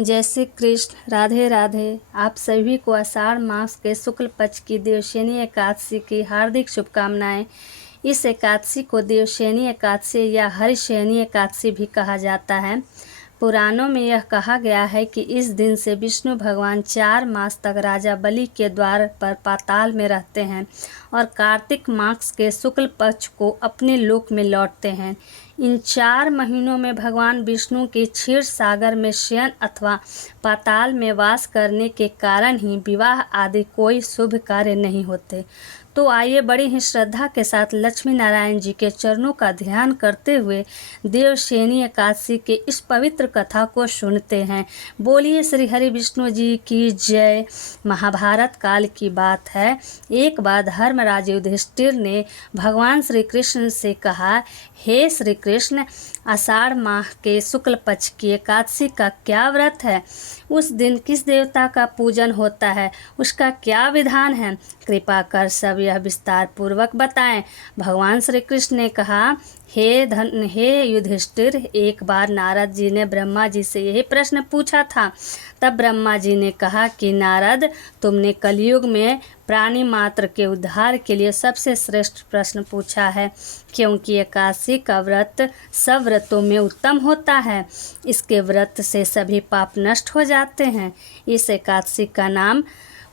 जैसे कृष्ण, राधे राधे। आप सभी को आषाढ़ मास के शुक्ल पक्ष की देवशयनी एकादशी की हार्दिक शुभकामनाएं। इस एकादशी को देवशयनी एकादशी या हरिशयनी एकादशी भी कहा जाता है। पुराणों में यह कहा गया है कि इस दिन से विष्णु भगवान 4 मास तक राजा बलि के द्वार पर पाताल में रहते हैं और कार्तिक मास के शुक्ल पक्ष को अपने लोक में लौटते हैं। इन 4 महीनों में भगवान विष्णु के क्षीर सागर में शयन अथवा पाताल में वास करने के कारण ही विवाह आदि कोई शुभ कार्य नहीं होते। तो आइए बड़ी ही श्रद्धा के साथ लक्ष्मी नारायण जी के चरणों का ध्यान करते हुए देवशयनी एकादशी के इस पवित्र कथा को सुनते हैं। बोलिए श्री हरि विष्णु जी की जय। महाभारत काल की बात है। एक बार धर्मराज युधिष्ठिर ने भगवान श्री कृष्ण से कहा, हे श्री कृष्ण, आषाढ़ माह के शुक्ल पक्ष की एकादशी का क्या व्रत है? उस दिन किस देवता का पूजन होता है? उसका क्या विधान है? कृपा कर सब यह विस्तार पूर्वक बताएं। भगवान श्री कृष्ण ने कहा, हे युधिष्ठिर, एक बार नारद जी ने ब्रह्मा जी से यही प्रश्न पूछा था। तब ब्रह्मा जी ने कहा कि नारद, तुमने कलयुग में प्राणी मात्र के उद्धार के लिए सबसे श्रेष्ठ प्रश्न पूछा है, क्योंकि एकादशी का व्रत सब व्रतों में उत्तम होता है। इसके व्रत से सभी पाप नष्ट हो जाते हैं। इस एकादशी का नाम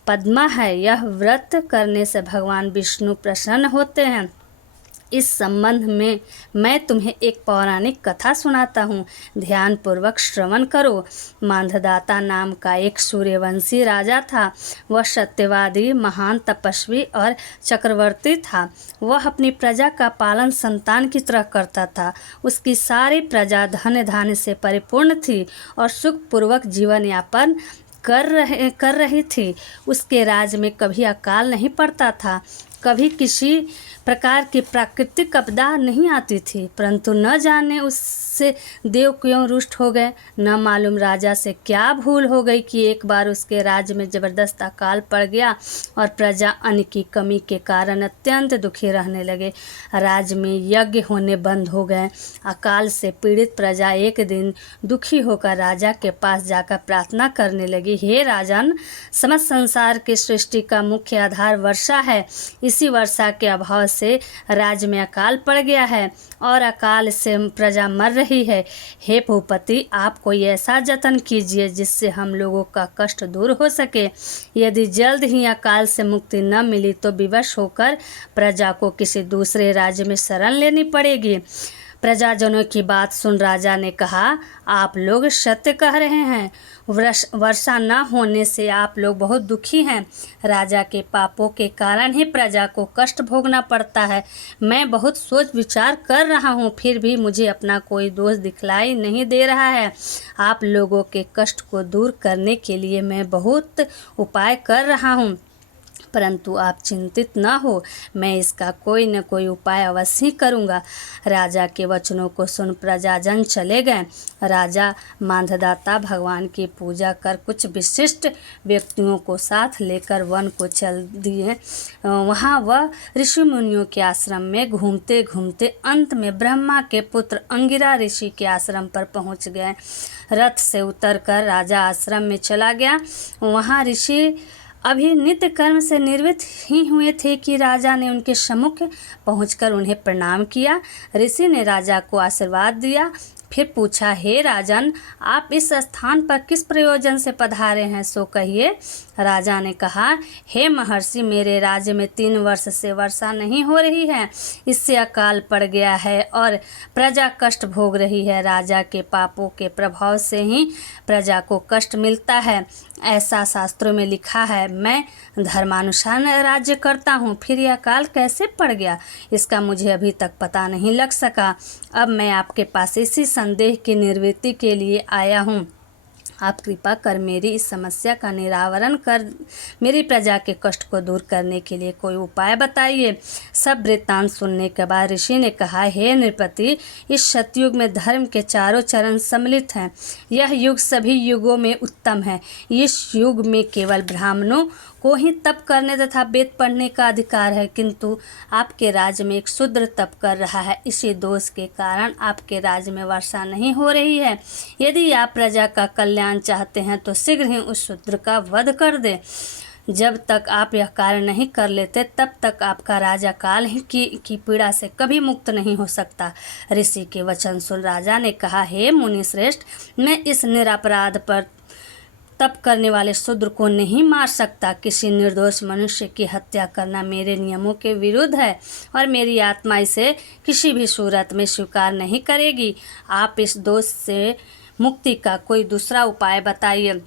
पद्मा है। यह व्रत करने से भगवान विष्णु प्रसन्न होते हैं। इस संबंध में मैं तुम्हें एक पौराणिक कथा सुनाता हूँ, ध्यान पूर्वक श्रवण करो। मांधाता नाम का एक सूर्यवंशी राजा था। वह सत्यवादी, महान तपस्वी और चक्रवर्ती था। वह अपनी प्रजा का पालन संतान की तरह करता था। उसकी सारी प्रजा धन धान्य से परिपूर्ण थी और सुखपूर्वक जीवन यापन कर रही थी। उसके राज में कभी अकाल नहीं पड़ता था, कभी किसी प्रकार की प्राकृतिक आपदा नहीं आती थी। परंतु न जाने उससे देव क्यों रुष्ट हो गए। न मालूम राजा से क्या भूल हो गई कि एक बार उसके राज्य में जबरदस्त अकाल पड़ गया और प्रजा अन्न की कमी के कारण अत्यंत दुखी रहने लगे। राज्य में यज्ञ होने बंद हो गए। अकाल से पीड़ित प्रजा एक दिन दुखी होकर राजा के पास जाकर प्रार्थना करने लगी, हे राजन, समस्त संसार की सृष्टि का मुख्य आधार वर्षा है। इसी वर्षा के अभाव से राज्य में अकाल पड़ गया है और अकाल से प्रजा मर रही है। हे भूपति, आप कोई ऐसा जतन कीजिए जिससे हम लोगों का कष्ट दूर हो सके। यदि जल्द ही अकाल से मुक्ति न मिली तो विवश होकर प्रजा को किसी दूसरे राज्य में शरण लेनी पड़ेगी। प्रजाजनों की बात सुन राजा ने कहा, आप लोग सत्य कह रहे हैं। वर्षा न होने से आप लोग बहुत दुखी हैं। राजा के पापों के कारण ही प्रजा को कष्ट भोगना पड़ता है। मैं बहुत सोच विचार कर रहा हूँ, फिर भी मुझे अपना कोई दोष दिखलाई नहीं दे रहा है। आप लोगों के कष्ट को दूर करने के लिए मैं बहुत उपाय कर रहा हूँ, परंतु आप चिंतित न हो, मैं इसका कोई न कोई उपाय अवश्य करूँगा। राजा के वचनों को सुन प्रजाजन चले गए। राजा मांधाता भगवान की पूजा कर कुछ विशिष्ट व्यक्तियों को साथ लेकर वन को चल दिए। वहाँ वह ऋषि मुनियों के आश्रम में घूमते घूमते अंत में ब्रह्मा के पुत्र अंगिरा ऋषि के आश्रम पर पहुँच गए। रथ से उतरकर राजा आश्रम में चला गया। वहाँ ऋषि अभी नित्य कर्म से निवृत्त ही हुए थे कि राजा ने उनके सम्मुख पहुंचकर उन्हें प्रणाम किया। ऋषि ने राजा को आशीर्वाद दिया, फिर पूछा, हे राजन, आप इस स्थान पर किस प्रयोजन से पधारे हैं, सो कहिए। राजा ने कहा, हे महर्षि, मेरे राज्य में 3 वर्ष से वर्षा नहीं हो रही है। इससे अकाल पड़ गया है और प्रजा कष्ट भोग रही है। राजा के पापों के प्रभाव से ही प्रजा को कष्ट मिलता है, ऐसा शास्त्रों में लिखा है। मैं धर्मानुसार राज्य करता हूँ, फिर यह अकाल कैसे पड़ गया, इसका मुझे अभी तक पता नहीं लग सका। अब मैं आपके पास इसी संदेह की निवृत्ति के लिए आया हूँ। आप कृपा कर मेरी इस समस्या का निरावरण कर मेरी प्रजा के कष्ट को दूर करने के लिए कोई उपाय बताइए। सब वृत्तांत सुनने के बाद ऋषि ने कहा, हे नृपति, इस सतयुग में धर्म के चारों चरण सम्मिलित हैं। यह युग सभी युगों में उत्तम है। इस युग में केवल ब्राह्मणों को ही तप करने तथा वेद पढ़ने का अधिकार है, किंतु आपके राज्य में एक शूद्र तप कर रहा है। इसी दोष के कारण आपके राज्य में वर्षा नहीं हो रही है। यदि आप प्रजा का कल्याण ज्ञान चाहते हैं तो शीघ्र ही उस शूद्र का वध कर दे। जब तक आप यह कार्य नहीं कर लेते तब तक आपका राजा काल ही की पीड़ा से कभी मुक्त नहीं हो सकता। ऋषि के वचन सुन राजा ने कहा, हे मुनि श्रेष्ठ, मैं इस निरपराध पर तप करने वाले शूद्र को नहीं मार सकता। किसी निर्दोष मनुष्य की हत्या करना मेरे नियमों के विरुद्ध है और मेरी आत्मा इसे किसी भी सूरत में स्वीकार नहीं करेगी। आप इस दोष से मुक्ति का कोई दूसरा उपाय बताइए।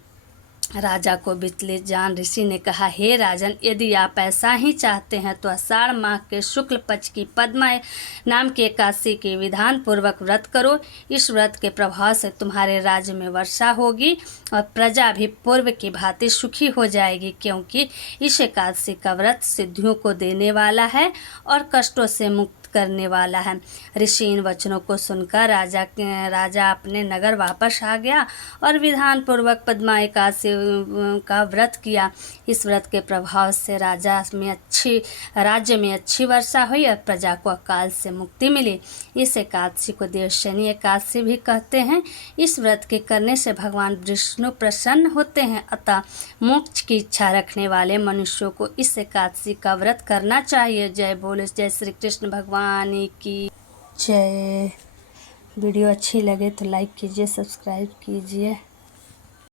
राजा को विचलित जान ऋषि ने कहा, हे राजन, यदि आप ऐसा ही चाहते हैं तो आषाढ़ माह के शुक्ल पक्ष की पद्मा नाम की एकादशी के विधान पूर्वक व्रत करो। इस व्रत के प्रभाव से तुम्हारे राज्य में वर्षा होगी और प्रजा भी पूर्व की भांति सुखी हो जाएगी, क्योंकि इस एकादशी का व्रत सिद्धियों को देने वाला है और कष्टों से मुक्त करने वाला है। ऋषि इन वचनों को सुनकर राजा अपने नगर वापस आ गया और विधान पूर्वक पद्मा एकादशी का व्रत किया। इस व्रत के प्रभाव से राज्य में अच्छी वर्षा हुई और प्रजा को अकाल से मुक्ति मिली। इस एकादशी को देवशयनी एकादशी भी कहते हैं। इस व्रत के करने से भगवान विष्णु प्रसन्न होते हैं, अतः मोक्ष की इच्छा रखने वाले मनुष्यों को इस एकादशी का व्रत करना चाहिए। जय बोले जय श्री कृष्ण भगवान की जय। वीडियो अच्छी लगे तो लाइक कीजिए, सब्सक्राइब कीजिए।